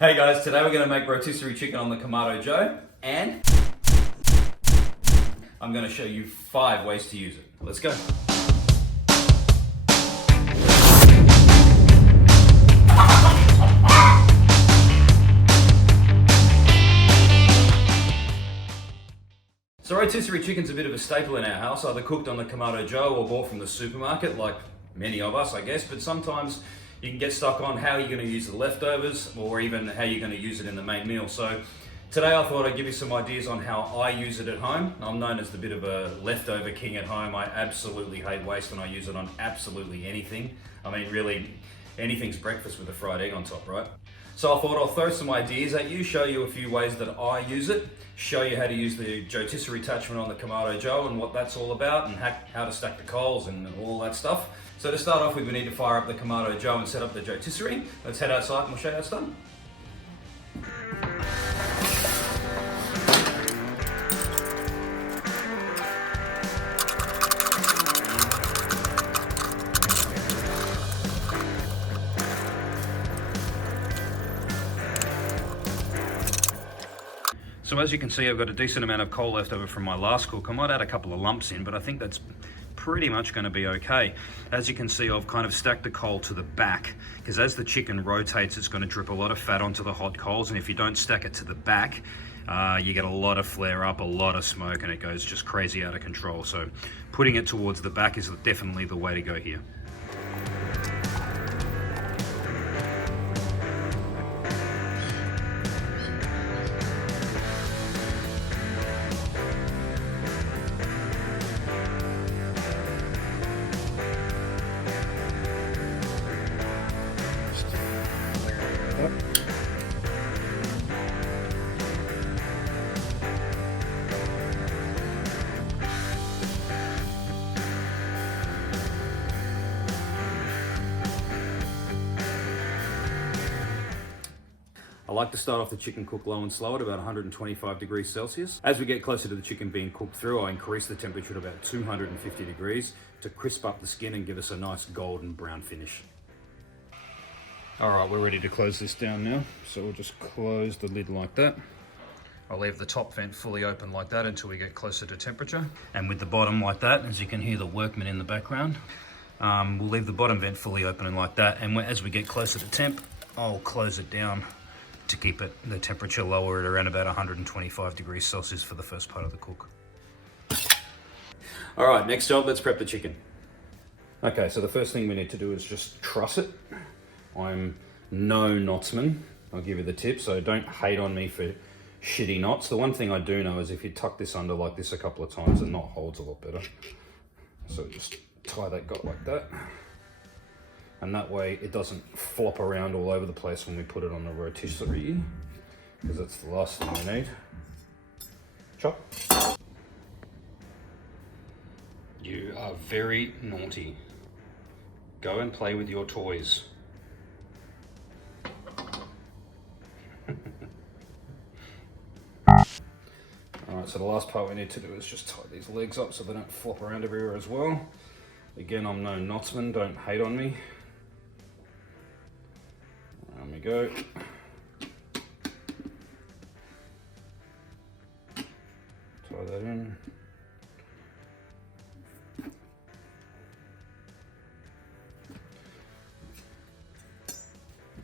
Hey guys, today we're going to make rotisserie chicken on the Kamado Joe, and I'm going to show you 5 ways to use it. Let's go. So rotisserie chicken's a bit of a staple in our house, either cooked on the Kamado Joe or bought from the supermarket, like many of us, I guess, but sometimes you can get stuck on how you're going to use the leftovers or even how you're going to use it in the main meal. So today I thought I'd give you some ideas on how I use it at home. I'm known as the bit of a leftover king at home. I absolutely hate waste and I use it on absolutely anything. I mean, really, anything's breakfast with a fried egg on top, right? So I thought I'll throw some ideas at you, show you a few ways that I use it, show you how to use the Joetisserie attachment on the Kamado Joe and what that's all about, and how to stack the coals and all that stuff. So to start off with, we need to fire up the Kamado Joe and set up the Joetisserie. Let's head outside and we'll show you how it's done. So as you can see, I've got a decent amount of coal left over from my last cook. I might add a couple of lumps in, but I think that's pretty much going to be okay. As you can see, I've kind of stacked the coal to the back, because as the chicken rotates, it's going to drip a lot of fat onto the hot coals, and if you don't stack it to the back, you get a lot of flare up, a lot of smoke, and it goes just crazy out of control. So putting it towards the back is definitely the way to go here. I like to start off the chicken cook low and slow at about 125 degrees Celsius. As we get closer to the chicken being cooked through, I increase the temperature to about 250 degrees to crisp up the skin and give us a nice golden brown finish. All right, we're ready to close this down now. So we'll just close the lid like that. I'll leave the top vent fully open like that until we get closer to temperature. And with the bottom like that, as you can hear the workmen in the background, we'll leave the bottom vent fully open and like that. And as we get closer to temp, I'll close it down to keep the temperature lower at around about 125 degrees Celsius for the first part of the cook. All right, next job, let's prep the chicken. Okay, so the first thing we need to do is just truss it. I'm no knotsman, I'll give you the tip, so don't hate on me for shitty knots. The one thing I do know is if you tuck this under like this a couple of times, the knot holds a lot better. So just tie that knot like that. And that way it doesn't flop around all over the place when we put it on the rotisserie, because that's the last thing we need. Chop. You are very naughty. Go and play with your toys. Alright, so the last part we need to do is just tie these legs up so they don't flop around everywhere as well. Again, I'm no knotsman, don't hate on me. There we go. Tie that in.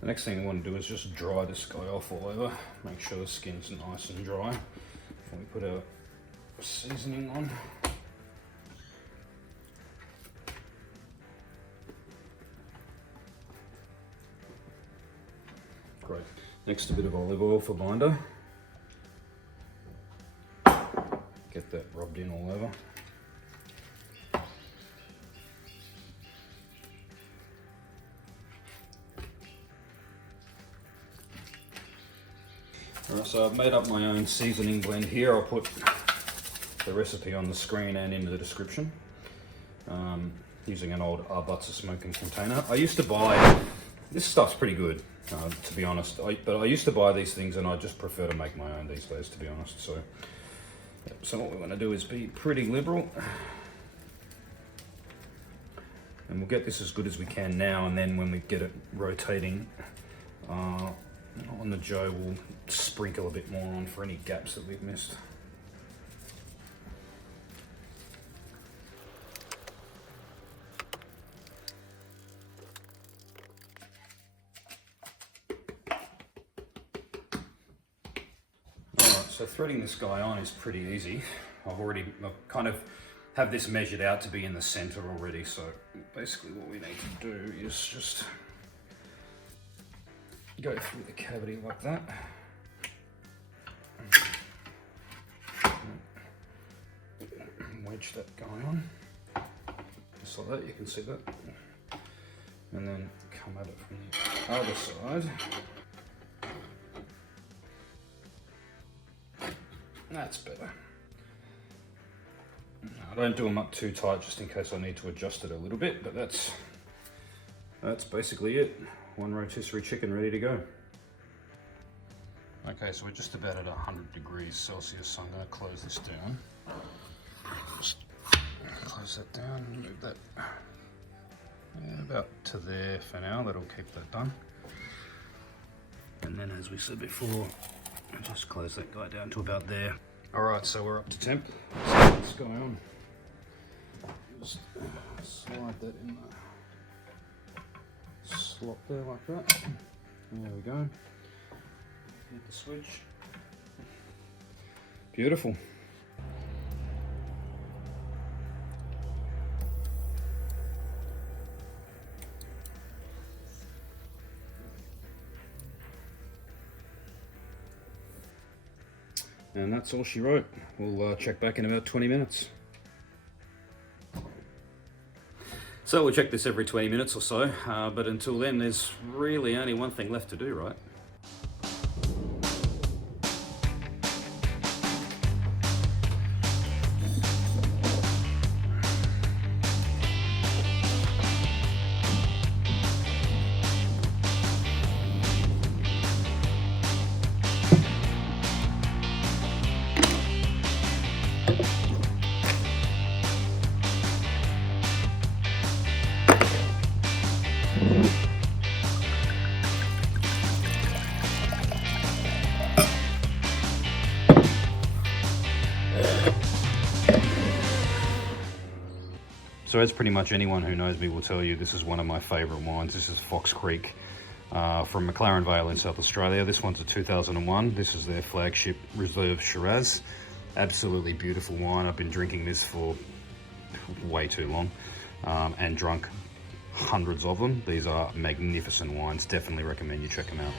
The next thing I want to do is just dry this guy off all over. Make sure the skin's nice and dry before we put our seasoning on. Great. Next, a bit of olive oil for binder. Get that rubbed in all over. Alright, so I've made up my own seasoning blend here. I'll put the recipe on the screen and in the description. Using an old Butzer smoking container. I used to buy, this stuff's pretty good. To be honest, but I used to buy these things and I just prefer to make my own these days, to be honest. So So what we're going to do is be pretty liberal. And we'll get this as good as we can now, and then when we get it rotating on on the Joe, we'll sprinkle a bit more on for any gaps that we've missed. Alright, so threading this guy on is pretty easy. I've kind of have this measured out to be in the center already, so basically what we need to do is just go through the cavity like that. Wedge that guy on, just like that, you can see that. And then come at it from the other side. That's better. I don't do them up too tight just in case I need to adjust it a little bit, but that's basically it. One rotisserie chicken ready to go. Okay, so we're just about at 100 degrees Celsius, so I'm going to close this down. Just close that down, move that about to there for now, that'll keep that done. And then as we said before, just close that guy down to about there. Alright, so we're up to temp. Let's see what's going on. Just slide that in the slot there like that. There we go. Hit the switch. Beautiful. And that's all she wrote. We'll check back in about 20 minutes. So we'll check this every 20 minutes or so, but until then there's really only one thing left to do, right? So as pretty much anyone who knows me will tell you, this is one of my favourite wines. This is Fox Creek from McLaren Vale in South Australia. This one's a 2001. This is their flagship Reserve Shiraz. Absolutely beautiful wine. I've been drinking this for way too long and drunk hundreds of them. These are magnificent wines. Definitely recommend you check them out.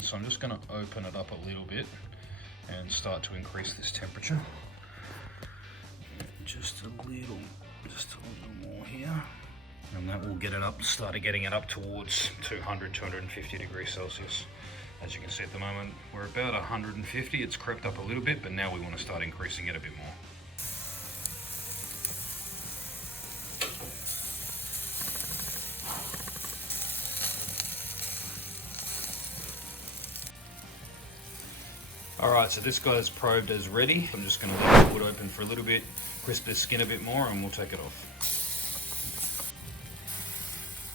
So I'm just going to open it up a little bit and start to increase this temperature. Just a little more here. And that will get it up, started getting it up towards 200, 250 degrees Celsius. As you can see at the moment, we're about 150. It's crept up a little bit, but now we want to start increasing it a bit more. Alright, so this guy's probed as ready. I'm just going to let the wood open for a little bit, crisp the skin a bit more, and we'll take it off.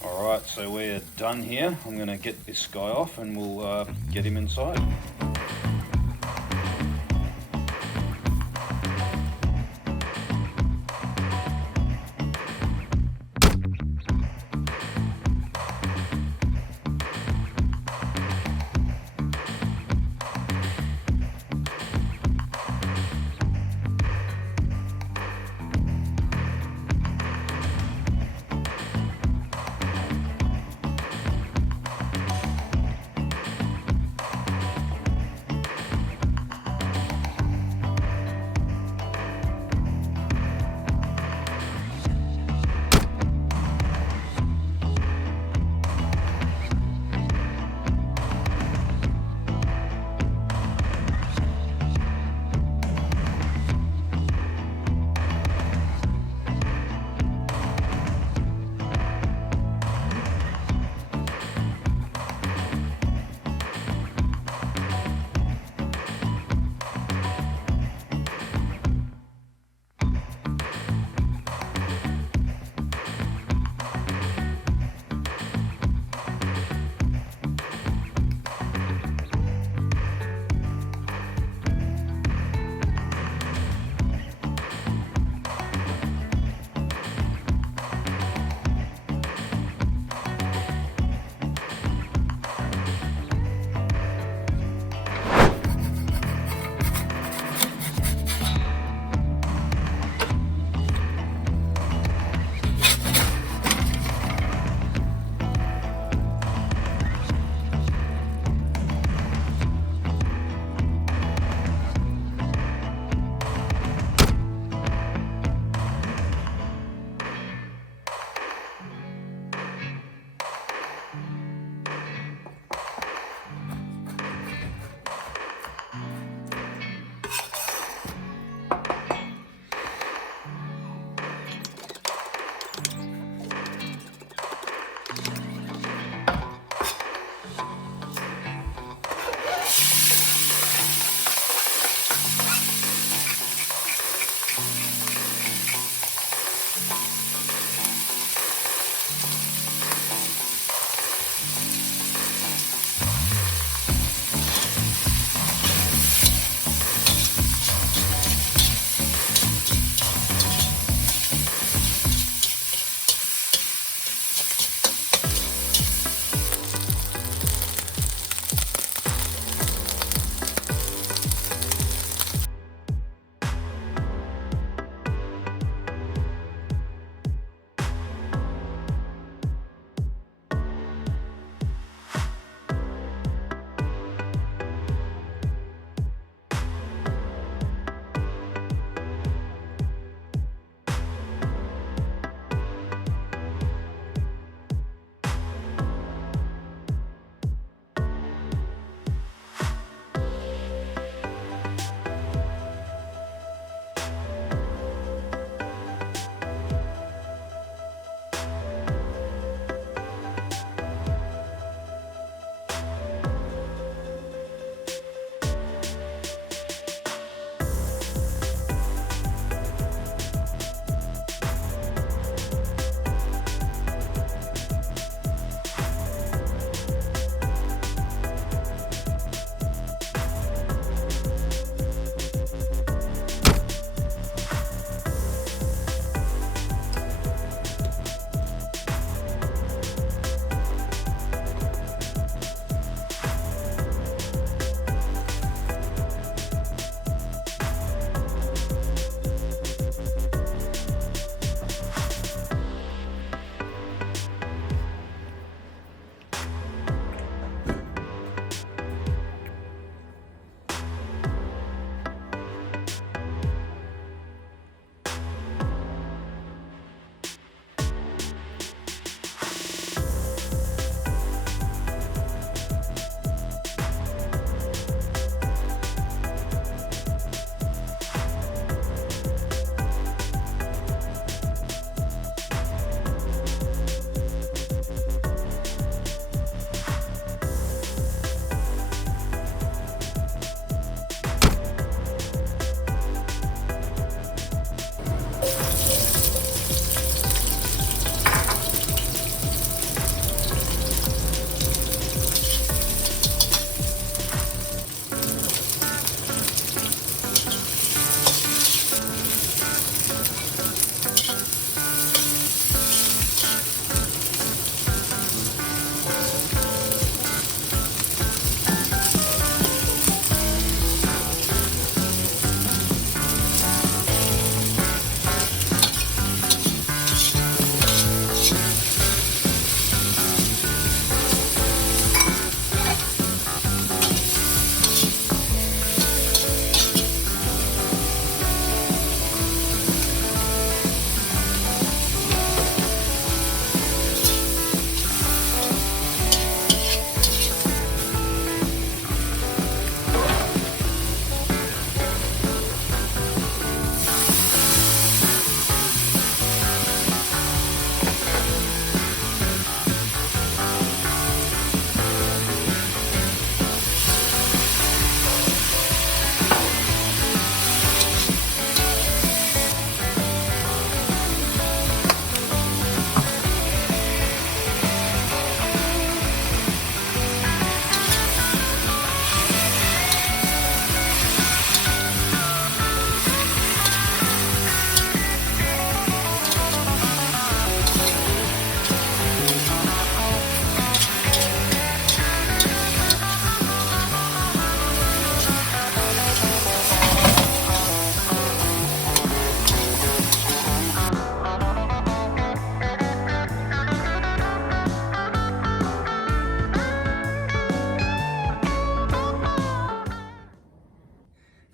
Alright, so we're done here. I'm going to get this guy off and we'll get him inside.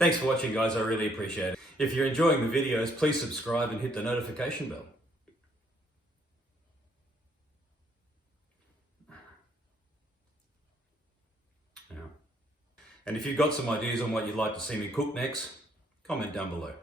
Thanks for watching, guys. I really appreciate it. If you're enjoying the videos, please subscribe and hit the notification bell. And if you've got some ideas on what you'd like to see me cook next, comment down below.